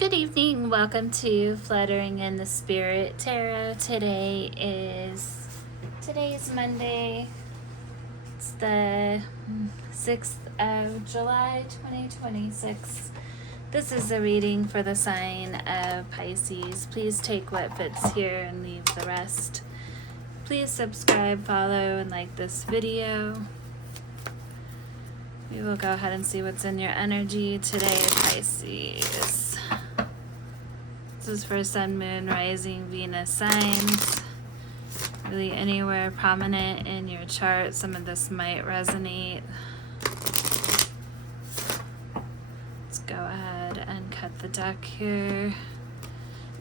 Good evening. Welcome to Fluttering in the Spirit Tarot. Today is Monday. It's the 6th of July, 2026. This is a reading for the sign of Pisces. Please take what fits here and leave the rest. Please subscribe, follow, and like this video. We will go ahead and see what's in your energy today, Pisces. This is for Sun, Moon, Rising, Venus signs. Really anywhere prominent in your chart, some of this might resonate. Let's go ahead and cut the deck here.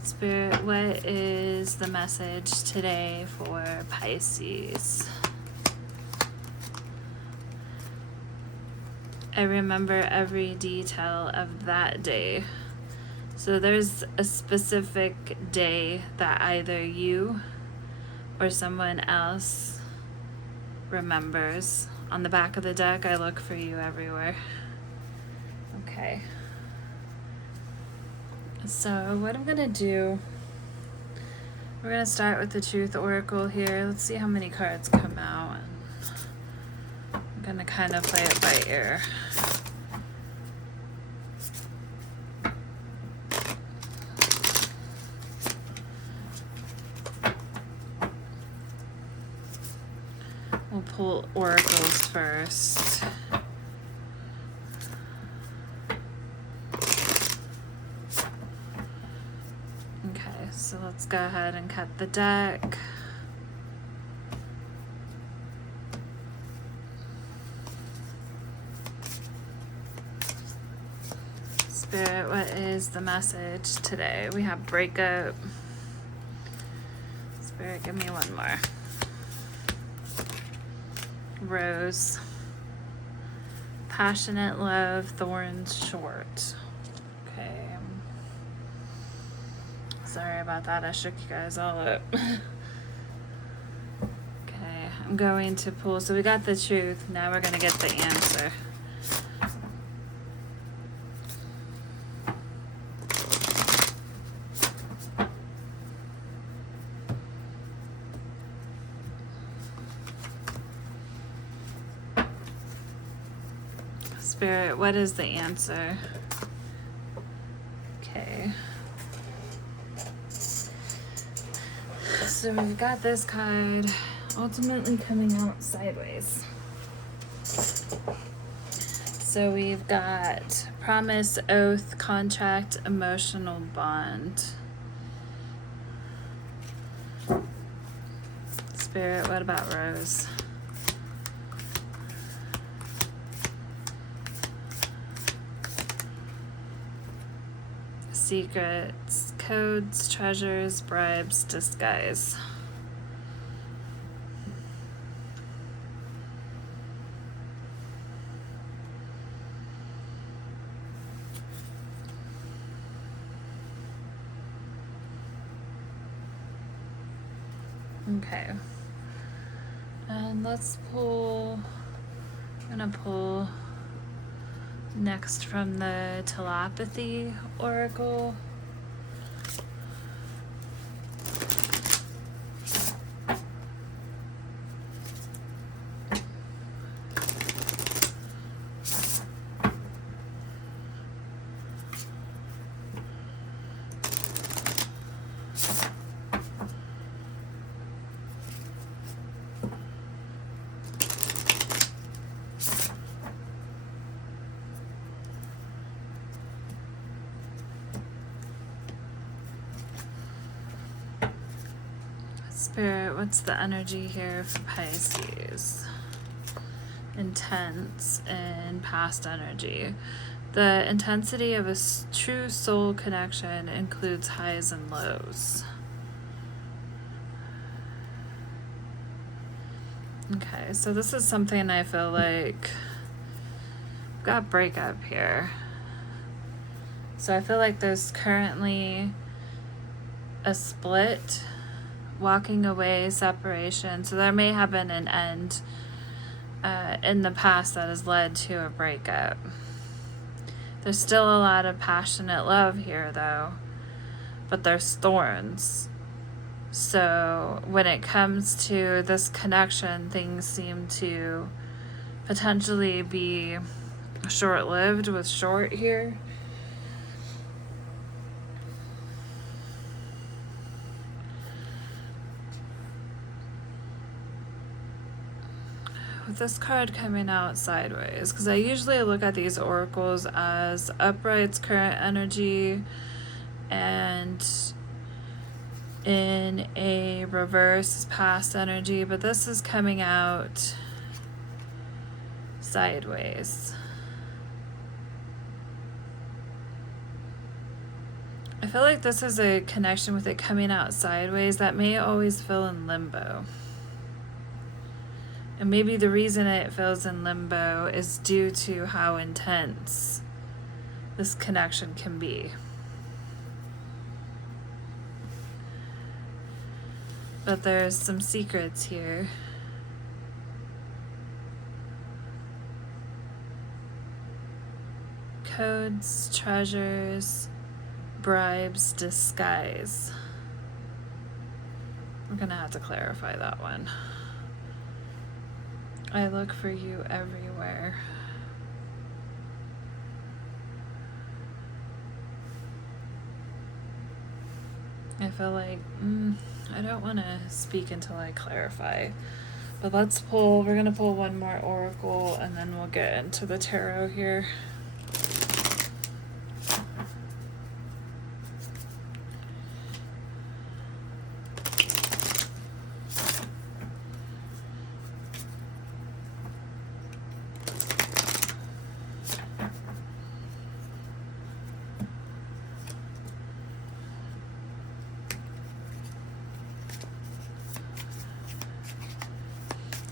Spirit, what is the message today for Pisces? I remember every detail of that day. So there's a specific day that either you or someone else remembers. On the back of the deck, I look for you everywhere. Okay. So what I'm gonna do, we're gonna start with the Truth Oracle here. Let's see how many cards come out. I'm gonna kind of play it by ear. We'll pull oracles first. Okay, so let's go ahead and cut the deck. Spirit, what is the message today? We have breakup. Spirit, give me one more. Rose. Passionate love, thorns short. Okay. Sorry about that. I shook you guys all up. Okay, I'm going to pull. So we got the truth. Now we're going to get the answer. Spirit, what is the answer? Okay. So we've got this card ultimately coming out sideways. So we've got promise, oath, contract, emotional bond. Spirit, what about Rose? Secrets, codes, treasures, bribes, disguise. Okay. And let's pull, I'm gonna pull next from the telepathy oracle. Spirit, what's the energy here for Pisces? Intense and past energy. The intensity of a true soul connection includes highs and lows. Okay, so this is something I feel like I've got breakup here. So I feel like there's currently a split, walking away, separation. So there may have been an end in the past that has led to a breakup. There's still a lot of passionate love here, though, but there's thorns. So when it comes to this connection, things seem to potentially be short-lived with short here. With this card coming out sideways, because I usually look at these oracles as upright's current energy, and in a reverse past energy, but this is coming out sideways. I feel like this is a connection with it coming out sideways that may always feel in limbo. And maybe the reason it feels in limbo is due to how intense this connection can be. But there's some secrets here. Codes, treasures, bribes, disguise. I'm gonna have to clarify that one. I look for you everywhere. I feel like I don't want to speak until I clarify. But we're going to pull one more oracle and then we'll get into the tarot here.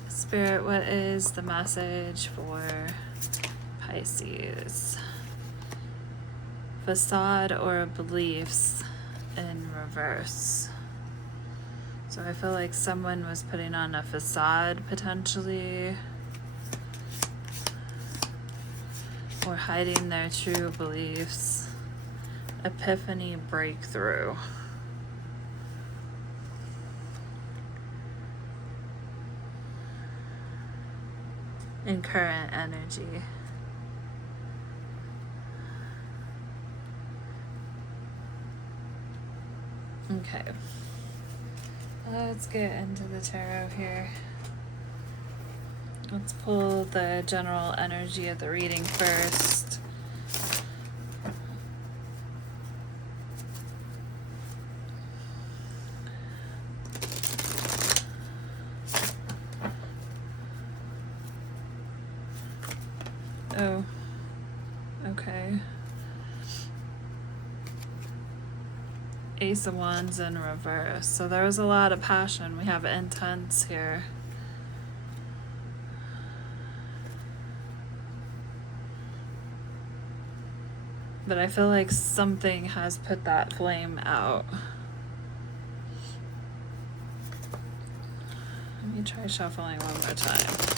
Spirit, what is the message for Pisces? Facade or beliefs in reverse. So I feel like someone was putting on a facade potentially, or hiding their true beliefs. Epiphany, breakthrough. In current energy. Okay. Let's get into the tarot here. Let's pull the general energy of the reading first. Oh, okay. Ace of Wands in reverse. So there was a lot of passion. We have intense here. But I feel like something has put that flame out. Let me try shuffling one more time.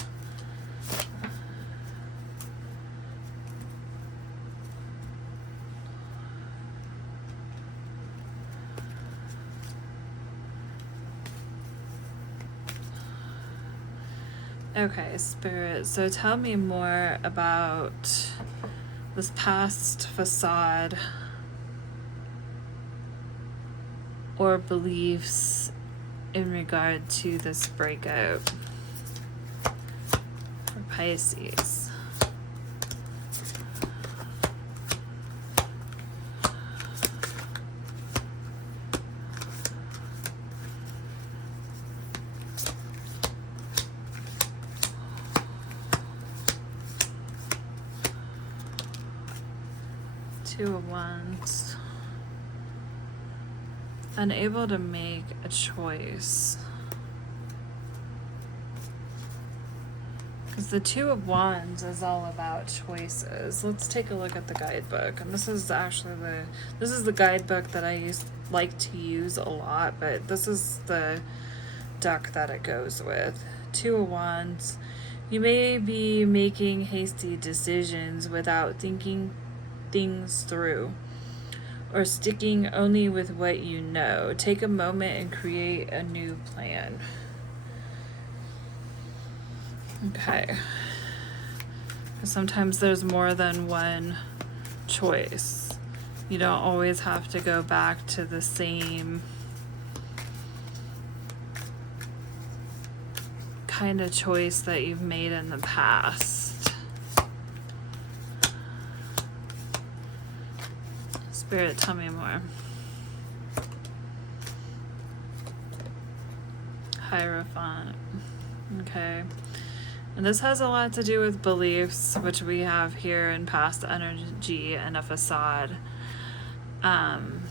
Okay, Spirit, so tell me more about this past facade or beliefs in regard to this breakout for Pisces. 2 of Wands. Unable to make a choice. Because the 2 of Wands is all about choices. Let's take a look at the guidebook. And this is actually the guidebook that I like to use a lot, but this is the deck that it goes with. 2 of Wands. You may be making hasty decisions without thinking things through, or sticking only with what you know. Take a moment and create a new plan. Okay. Sometimes there's more than one choice. You don't always have to go back to the same kind of choice that you've made in the past. Spirit, tell me more. Hierophant. Okay. And this has a lot to do with beliefs, which we have here in past energy and a facade. And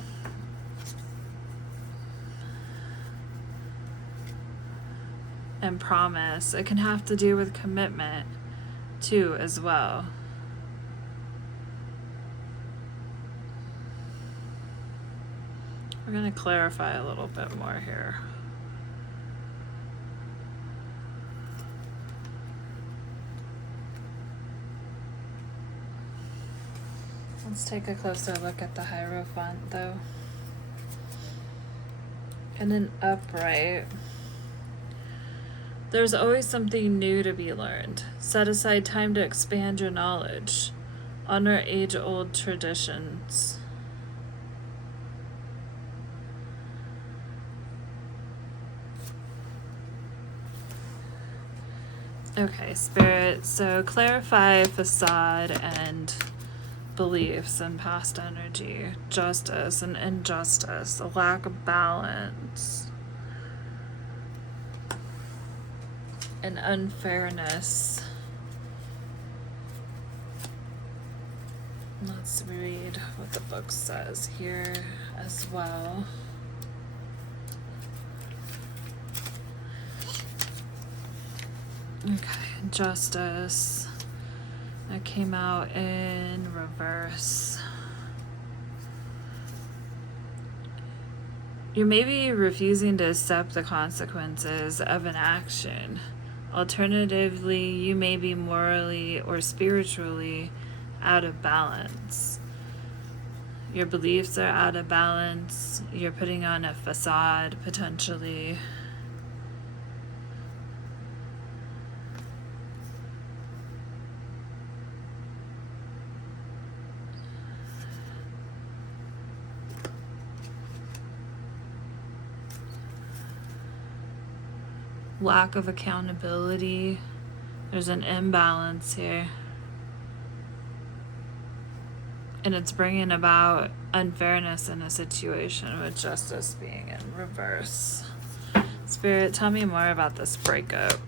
promise. It can have to do with commitment too, as well. We're going to clarify a little bit more here. Let's take a closer look at the Hierophant, though. And an upright. There's always something new to be learned. Set aside time to expand your knowledge. Honor age-old traditions. Okay, Spirit, so clarify facade and beliefs and past energy, justice and injustice, a lack of balance, and unfairness. Let's read what the book says here as well. Okay, justice. That came out in reverse. You may be refusing to accept the consequences of an action. Alternatively, you may be morally or spiritually out of balance. Your beliefs are out of balance. You're putting on a facade, potentially. Lack of accountability. There's an imbalance here. And it's bringing about unfairness in a situation with justice being in reverse. Spirit, tell me more about this breakup.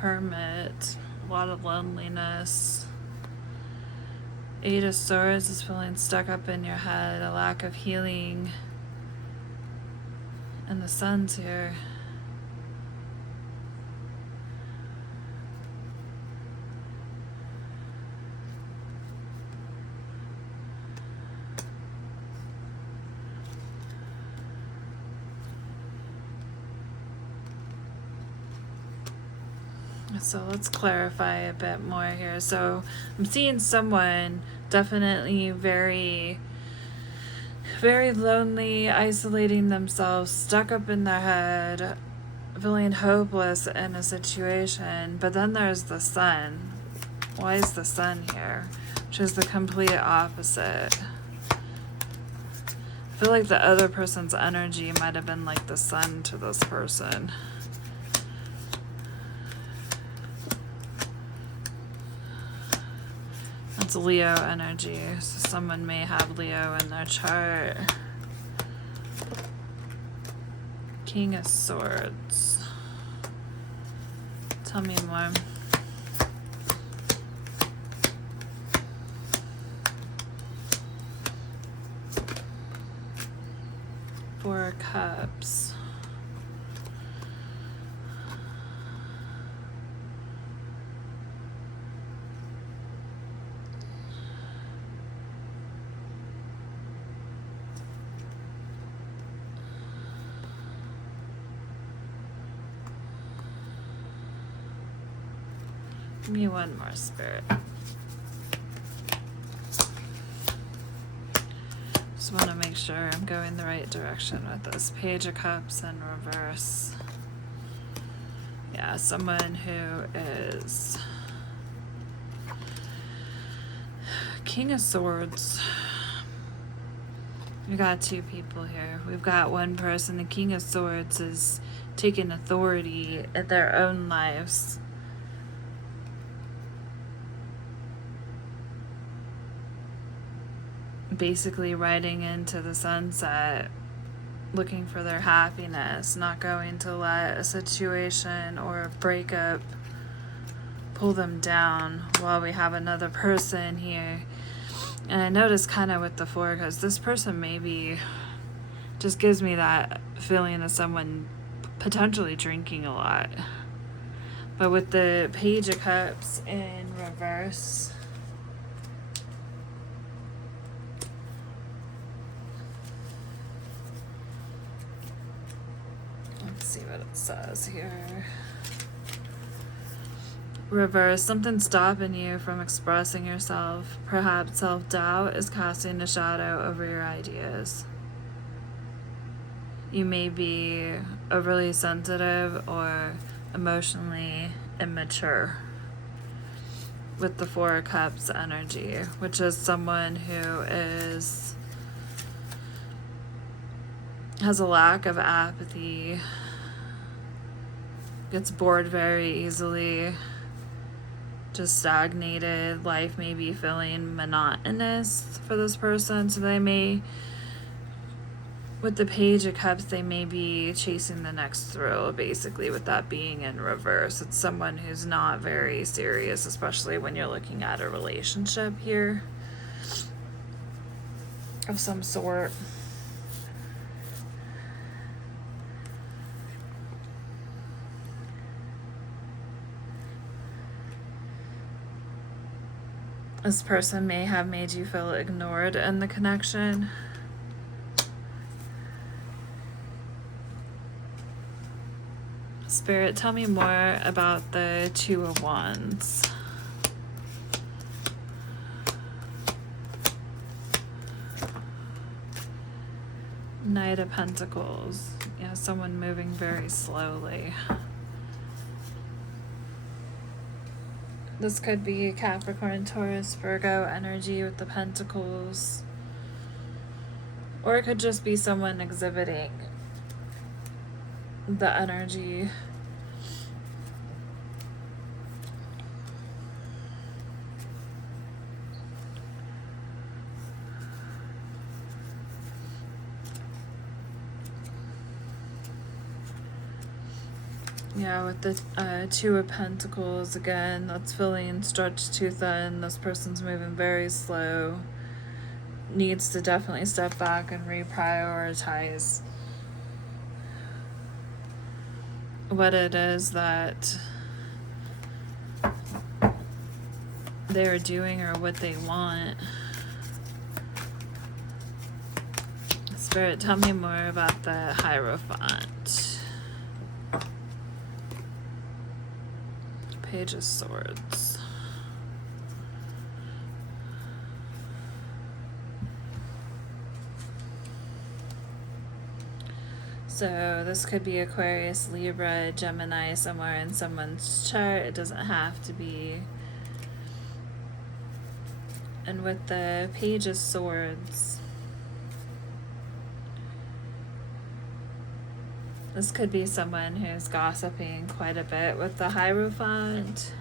Hermit, a lot of loneliness. Eight of Swords is feeling stuck up in your head, a lack of healing. And the Sun's here. So let's clarify a bit more here. So I'm seeing someone definitely very, very lonely, isolating themselves, stuck up in their head, feeling hopeless in a situation. But then there's the Sun. Why is the Sun here? Which is the complete opposite. I feel like the other person's energy might have been like the Sun to this person. It's Leo energy, so someone may have Leo in their chart. King of Swords. Tell me more. Four of Cups. Give me one more, Spirit. Just want to make sure I'm going the right direction with this. Page of Cups in reverse. Yeah, someone who is King of Swords. We got two people here. We've got one person. The King of Swords is taking authority in their own lives. Basically riding into the sunset, looking for their happiness, not going to let a situation or a breakup pull them down, while we have another person here. And I notice kind of with the Four, because this person maybe just gives me that feeling of someone potentially drinking a lot. But with the Page of Cups in reverse, let's see what it says here. Reverse, something stopping you from expressing yourself. Perhaps self-doubt is casting a shadow over your ideas. You may be overly sensitive or emotionally immature with the Four of Cups energy, which is someone who has a lack of apathy, gets bored very easily, just stagnated. Life may be feeling monotonous for this person, so they may, with the Page of Cups, they may be chasing the next thrill, basically, with that being in reverse. It's someone who's not very serious, especially when you're looking at a relationship here of some sort. This person may have made you feel ignored in the connection. Spirit, tell me more about the Two of Wands. Knight of Pentacles. Yeah, someone moving very slowly. This could be Capricorn, Taurus, Virgo energy with the Pentacles. Or it could just be someone exhibiting the energy. Yeah, with the Two of Pentacles, again, that's feeling stretched too thin. This person's moving very slow. Needs to definitely step back and reprioritize what it is that they're doing or what they want. Spirit, tell me more about the Hierophant. Page of Swords. So this could be Aquarius, Libra, Gemini, somewhere in someone's chart. It doesn't have to be. And with the Page of Swords, this could be someone who's gossiping quite a bit with the Hierophant.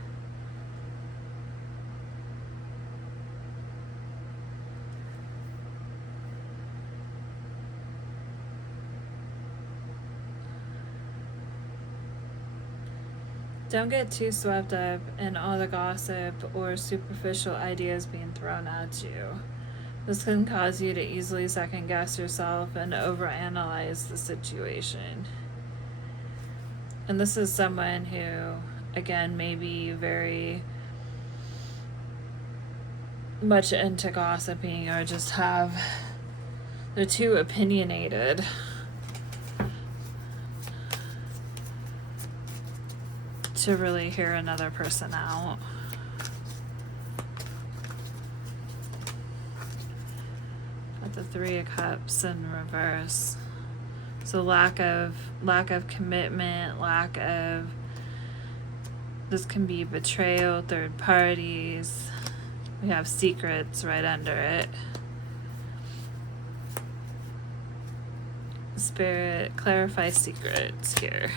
Don't get too swept up in all the gossip or superficial ideas being thrown at you. This can cause you to easily second guess yourself and overanalyze the situation. And this is someone who, again, may be very much into gossiping or just they're too opinionated to really hear another person out. Three of Cups in reverse. So lack of commitment, this can be betrayal, third parties. We have secrets right under it. Spirit, clarify secrets here.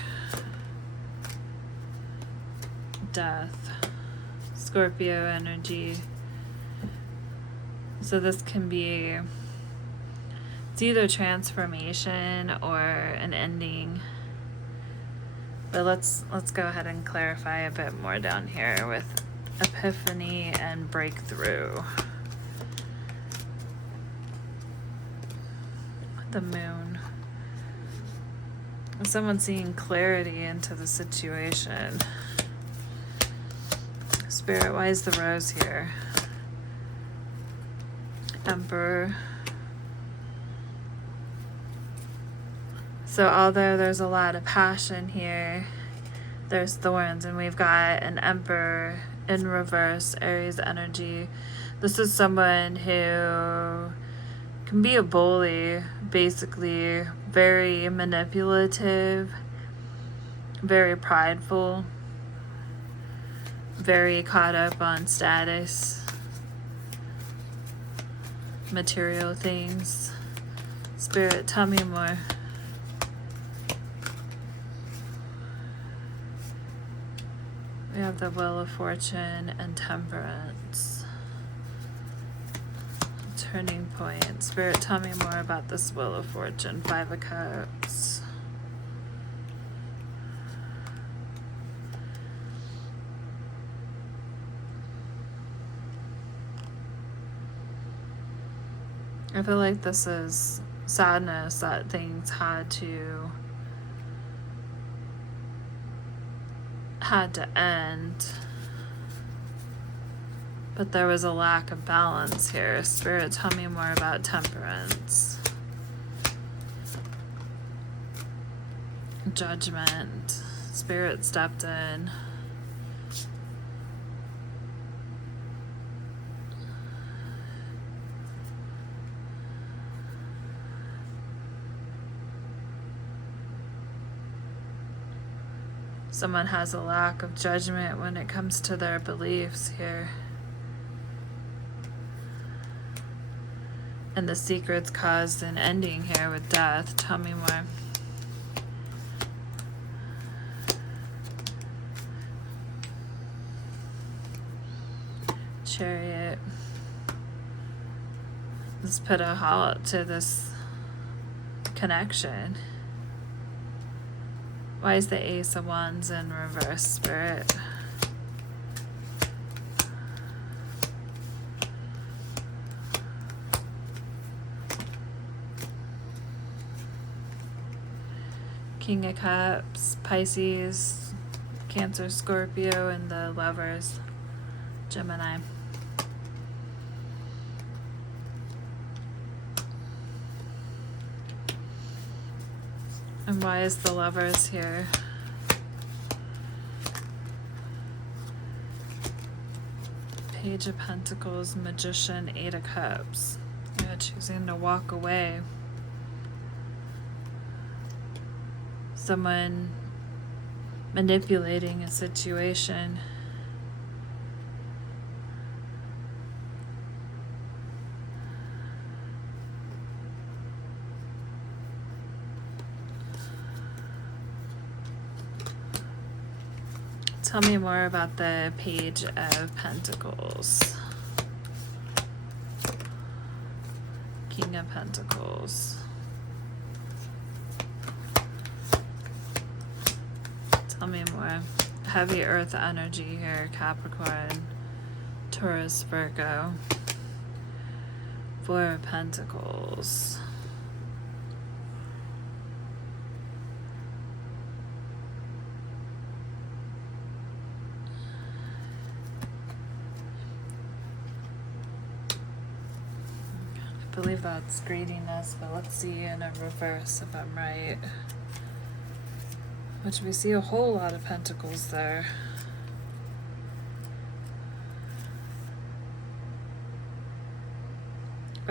Death, Scorpio energy. So this can be, it's either transformation or an ending. But let's go ahead and clarify a bit more down here with epiphany and breakthrough. The moon. Someone seeing clarity into the situation. Spirit, why is the rose here? Emperor. So although there's a lot of passion here, there's thorns, and we've got an Emperor in reverse, Aries energy. This is someone who can be a bully, basically very manipulative, very prideful, very caught up on status, material things. Spirit, tell me more. We have the Wheel of Fortune and Temperance. Turning point. Spirit, tell me more about this Wheel of Fortune. Five of Cups. I feel like this is sadness that things had to end, but there was a lack of balance here. Spirit, tell me more about Temperance. Judgment. Spirit stepped in. Someone has a lack of judgment when it comes to their beliefs here. And the secrets caused an ending here with death. Tell me more. Chariot. Let's put a halt to this connection. Why is the Ace of Wands in reverse, Spirit? King of Cups, Pisces, Cancer, Scorpio, and the Lovers, Gemini. And why is the Lovers here? Page of Pentacles, Magician, Eight of Cups. Yeah, choosing to walk away. Someone manipulating a situation. Tell me more about the Page of Pentacles. King of Pentacles. Tell me more. Heavy earth energy here, Capricorn, Taurus, Virgo. Four of Pentacles. I believe that's greediness, but let's see in a reverse if I'm right. Which we see a whole lot of pentacles there.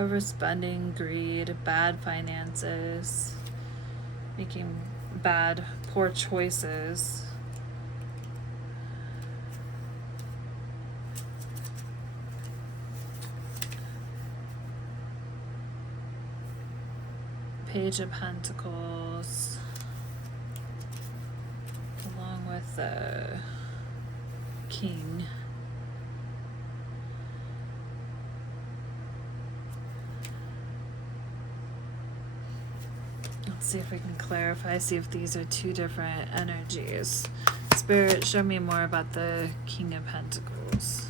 overspending, greed, bad finances, making bad, poor choices. Page of Pentacles, along with the King. Let's see if we can clarify, see if these are two different energies. Spirit, show me more about the King of Pentacles.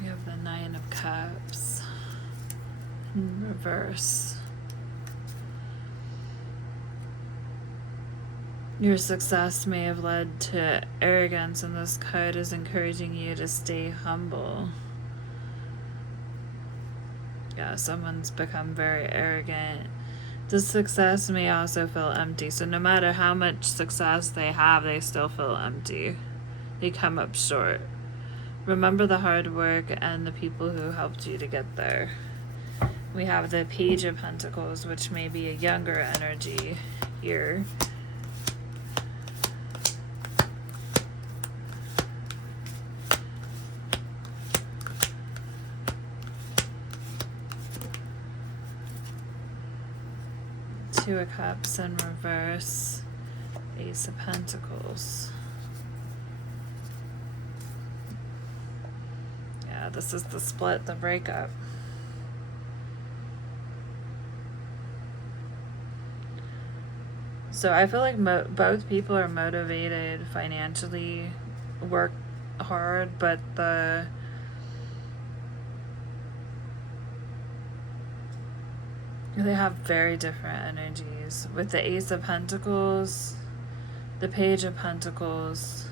We have the Nine of Cups in reverse. Your success may have led to arrogance, and this card is encouraging you to stay humble. Yeah, someone's become very arrogant. The success may also feel empty. So no matter how much success they have, they still feel empty. They come up short. Remember the hard work and the people who helped you to get there. We have the Page of Pentacles, which may be a younger energy here. Two of Cups in reverse. Ace of Pentacles. Yeah, this is the split, the breakup. So I feel like both people are motivated financially, work hard, but they have very different energies. With the Ace of Pentacles, the Page of Pentacles,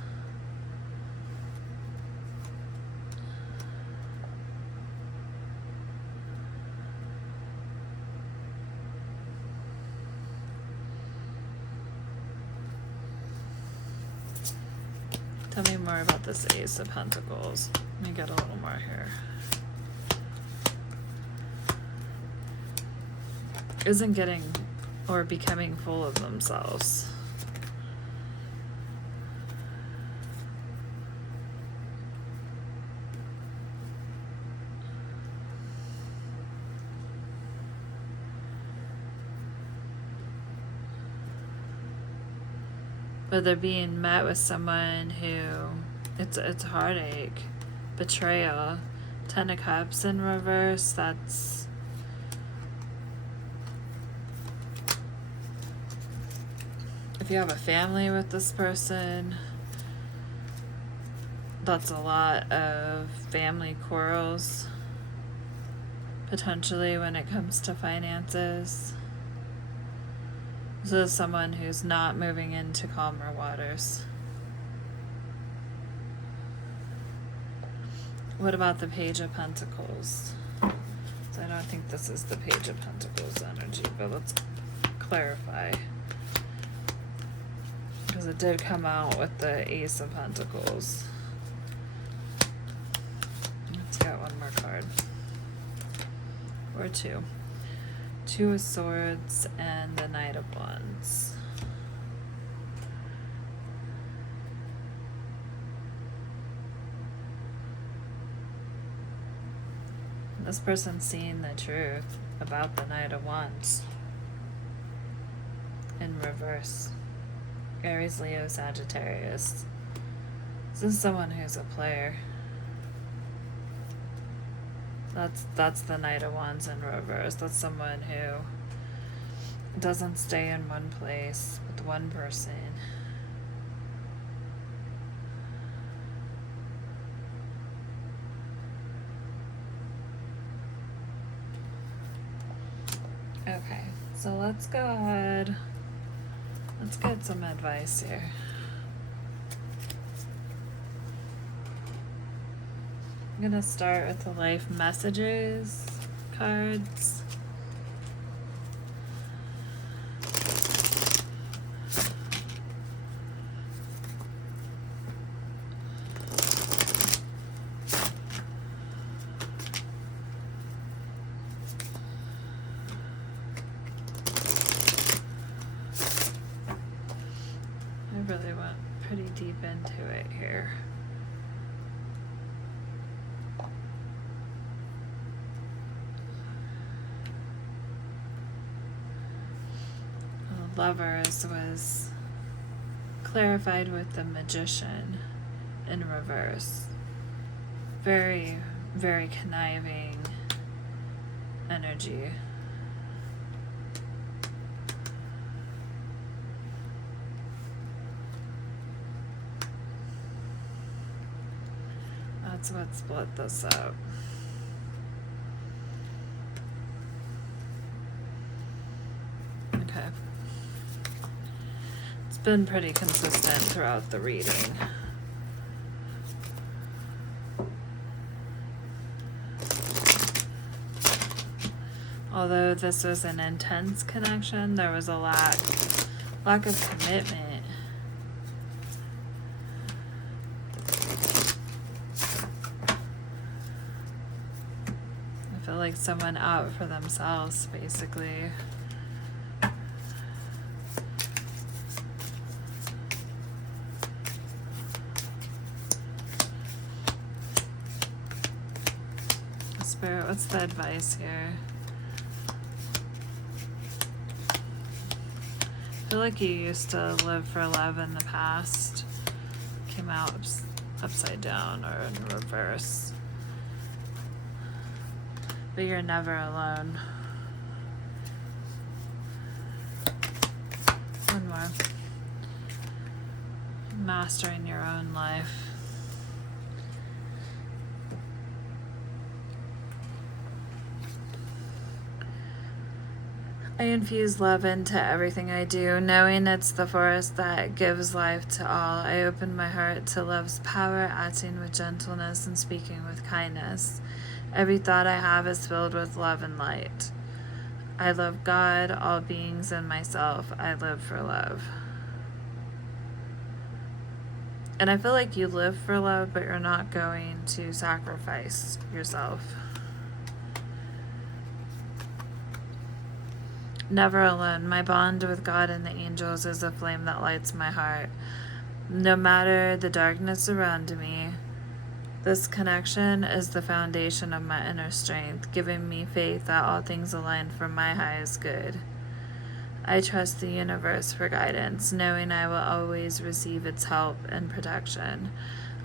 tell me more about this Ace of Pentacles. Let me get a little more here. Isn't getting or becoming full of themselves. But they're being met with someone who it's heartache, betrayal. Ten of Cups in reverse, that's if you have a family with this person, that's a lot of family quarrels, potentially, when it comes to finances. This is someone who's not moving into calmer waters. What about the Page of Pentacles? So I don't think this is the Page of Pentacles energy, but let's clarify. Because it did come out with the Ace of Pentacles. Let's get one more card. Or two. Two of Swords and the Knight of Wands. This person's seeing the truth about the Knight of Wands in reverse. Aries, Leo, Sagittarius. This is someone who's a player. That's the Knight of Wands in reverse. That's someone who doesn't stay in one place with one person. Okay, so let's go ahead. Let's get some advice here. I'm gonna start with the life messages cards. really went pretty deep into it here. The Lovers was clarified with the Magician in reverse. Very, very conniving energy. That's what split this up. Okay. It's been pretty consistent throughout the reading. Although this was an intense connection, there was a lack of commitment. I feel like someone out for themselves, basically. Spirit, what's the advice here? I feel like you used to live for love in the past. Came out upside down or in reverse. But you're never alone. One more. Mastering your own life. I infuse love into everything I do, knowing it's the force that gives life to all. I open my heart to love's power, acting with gentleness and speaking with kindness. Every thought I have is filled with love and light. I love God, all beings, and myself. I live for love. And I feel like you live for love, but you're not going to sacrifice yourself. Never alone. My bond with God and the angels is a flame that lights my heart. No matter the darkness around me, this connection is the foundation of my inner strength, giving me faith that all things align for my highest good. I trust the universe for guidance, knowing I will always receive its help and protection.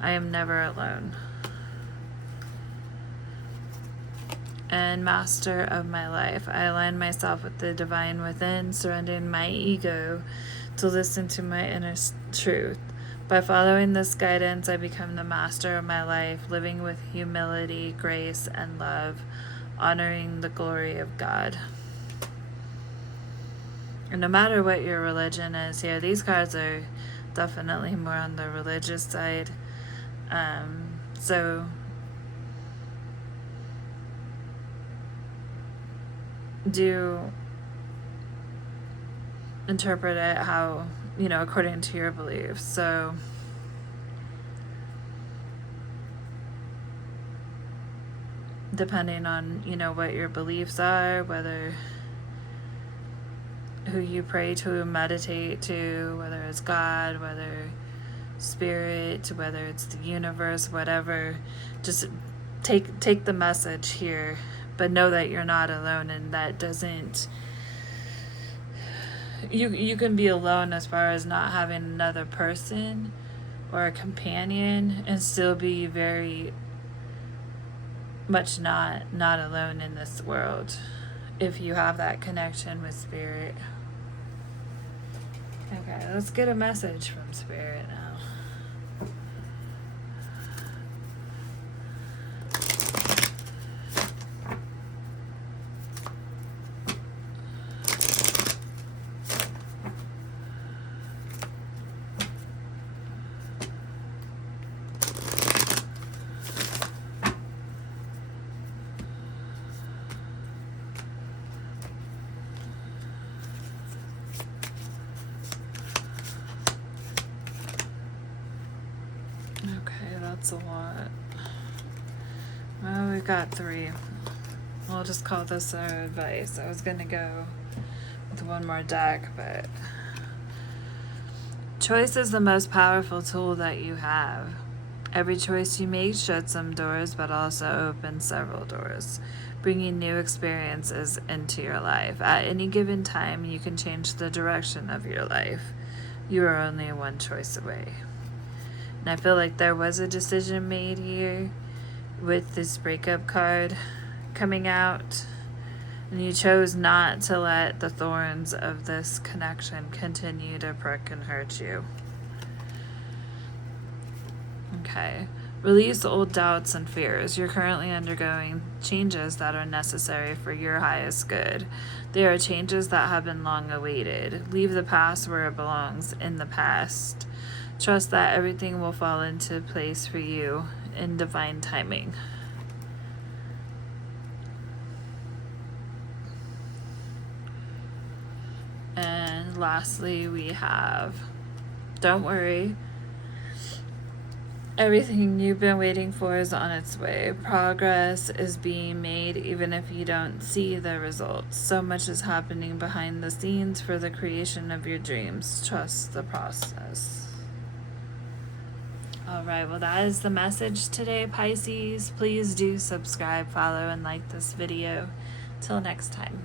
I am never alone. And master of my life, I align myself with the divine within, surrendering my ego to listen to my inner truth. By following this guidance, I become the master of my life, living with humility, grace, and love, honoring the glory of God. And no matter what your religion is here, these cards are definitely more on the religious side. So do interpret it how, according to your beliefs. So depending on, what your beliefs are, whether who you pray to, meditate to, whether it's God, whether spirit, whether it's the universe, whatever, just take the message here. But know that you're not alone, and that doesn't... You can be alone as far as not having another person or a companion and still be very much not alone in this world if you have that connection with spirit. Okay, let's get a message from spirit now. Okay, that's a lot. Well, we've got 3. We'll just call this our advice. I was going to go with one more deck, but Choice is the most powerful tool that you have. Every choice you make shuts some doors, but also opens several doors, bringing new experiences into your life. At any given time, you can change the direction of your life. You are only one choice away. And I feel like there was a decision made here with this breakup card coming out, and you chose not to let the thorns of this connection continue to prick and hurt you. Okay. Release old doubts and fears. You're currently undergoing changes that are necessary for your highest good. They are changes that have been long awaited. Leave the past where it belongs, in the past. Trust that everything will fall into place for you in divine timing. And lastly, we have, don't worry. Everything you've been waiting for is on its way. Progress is being made even if you don't see the results. So much is happening behind the scenes for the creation of your dreams. Trust the process. Alright, well that is the message today, Pisces. Please do subscribe, follow, and like this video. Till next time.